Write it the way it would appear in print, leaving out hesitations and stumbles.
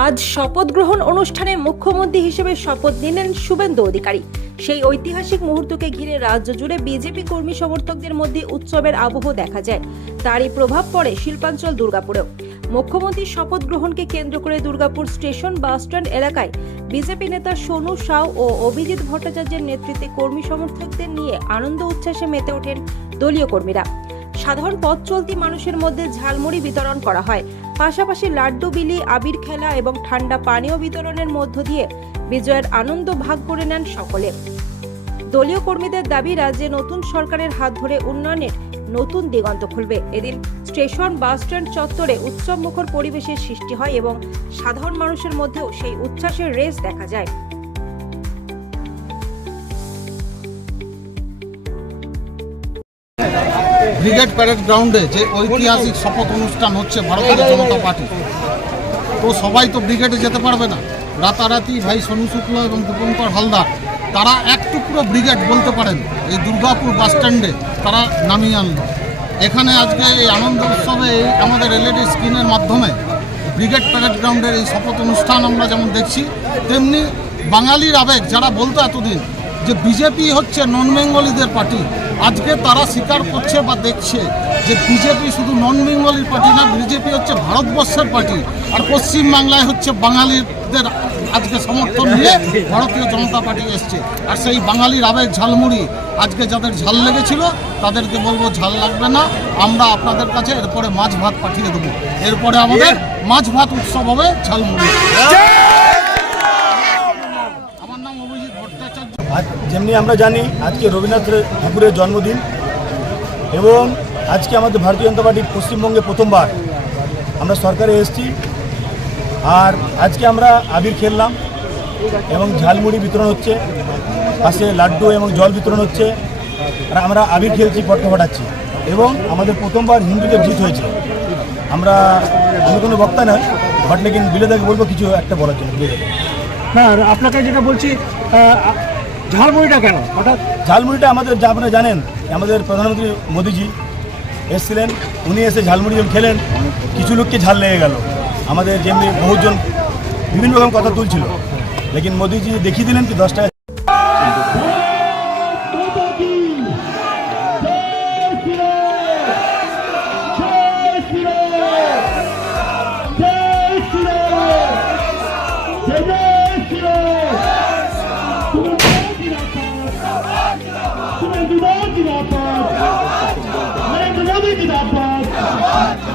আজ শপথ গ্রহণ অনুষ্ঠানে মুখ্যমন্ত্রী হিসেবে শপথ নিলেন শুভেন্দু অধিকারী। সেই ঐতিহাসিক মুহূর্তকে ঘিরে রাজ্য জুড়ে বিজেপি কর্মী সমর্থকদের মধ্যে উৎসবের আবহ দেখা যায়। তারই প্রভাব পড়ে শিল্পাঞ্চল দুর্গাপুরেও। মুখ্যমন্ত্রীর শপথ গ্রহণকে কেন্দ্র করে দুর্গাপুর স্টেশন বাসস্ট্যান্ড এলাকায় বিজেপি নেতা সোনু সাউ ও অভিজিৎ ভট্টাচার্যের নেতৃত্বে কর্মী সমর্থকদের নিয়ে আনন্দ উচ্ছ্বাসে মেতে ওঠেন দলীয় কর্মীরা। সাধারণ পথ চলতি মানুষের মধ্যে ঝালমুড়ি বিতরণ করা হয়, পাশাপাশি লাড্ডু বিলি, আবির খেলা এবং ঠান্ডা পানীয় বিতরণের মধ্য দিয়ে বিজয়ের আনন্দ ভাগ করে নেন সকলে। দলীয় কর্মীদের দাবি, রাজ্যে নতুন সরকারের হাত ধরে উন্নয়নের নতুন দিগন্ত খুলবে। এদিন স্টেশন বাসস্ট্যান্ড চত্বরে উৎসবমুখর পরিবেশের সৃষ্টি হয় এবং সাধারণ মানুষের মধ্যেও সেই উচ্ছ্বাসের রেশ দেখা যায়। ব্রিগেড প্যারেড গ্রাউন্ডে যে ঐতিহাসিক শপথ অনুষ্ঠান হচ্ছে ভারতীয় জনতা পার্টি, তো সবাই তো ব্রিগেডে যেতে পারবে না। রাতারাতি ভাই সোনু শুক্লা এবং দীপঙ্কর হালদার তারা এক টুকরো ব্রিগেড বলতে পারেন এই দুর্গাপুর বাসস্ট্যান্ডে তারা নামিয়ে আনলো। এখানে আজকে এই আনন্দ উৎসবে আমাদের এলইডি স্ক্রিনের মাধ্যমে ব্রিগেড প্যারেড গ্রাউন্ডের এই শপথ অনুষ্ঠান আমরা যেমন দেখছি, তেমনি বাঙালির আবেগ যারা বলতো এতদিন যে বিজেপি হচ্ছে নন বেঙ্গলিদের পার্টি, আজকে তারা স্বীকার করছে বা দেখছে যে বিজেপি শুধু নন বেঙ্গলির পার্টি না, বিজেপি হচ্ছে ভারতবর্ষের পার্টি। আর পশ্চিমবাংলায় হচ্ছে বাঙালিদের আজকে সমর্থন নিয়ে ভারতীয় জনতা পার্টি এসছে। আর সেই বাঙালির আবেগ ঝালমুড়ি আজকে যাদের ঝাল লেগেছিল তাদেরকে বলবো ঝাল লাগবে না, আমরা আপনাদের কাছে এরপরে মাছ ভাত পাঠিয়ে দেবো। এরপরে আমাদের মাছ ভাত উৎসব হবে ঝালমুড়ি। আমার নাম অভিজিৎ ভট্টাচার্য। আজ যেমনি আমরা জানি আজকে রবীন্দ্রনাথ ঠাকুরের জন্মদিন এবং আজকে আমাদের ভারতীয় জনতা পার্টি পশ্চিমবঙ্গে প্রথমবার আমরা সরকারে এসেছি। আর আজকে আমরা আবির খেললাম এবং ঝালমুড়ি বিতরণ হচ্ছে, পাশে লাড্ডু এবং জল বিতরণ হচ্ছে। আর আমরা আবির খেলছি, পটকা ফাটাচ্ছি এবং আমাদের প্রথমবার হিন্দুদের জিত হয়েছে। আমি কোনো বক্তা নয়, বাট লেকিন বিলেদাকে বলবো কিছু একটা বলার জন্য। না, আপনাকে যেটা বলছি, ঝালমুড়িটা কেন হঠাৎ? ঝালমুড়িটা আমাদের যা আপনারা জানেন, আমাদের প্রধানমন্ত্রী মোদিজি এসেছিলেন, উনি এসে ঝালমুড়ি যখন খেলেন কিছু লোককে ঝাল লেগে গেল। আমাদের যেমনি বহুজন বিভিন্ন রকম কথা তুলছিল, লেকিন মোদিজি দেখিয়ে দিলেন কি 10 টাকা। Narayan Modi Jindabad!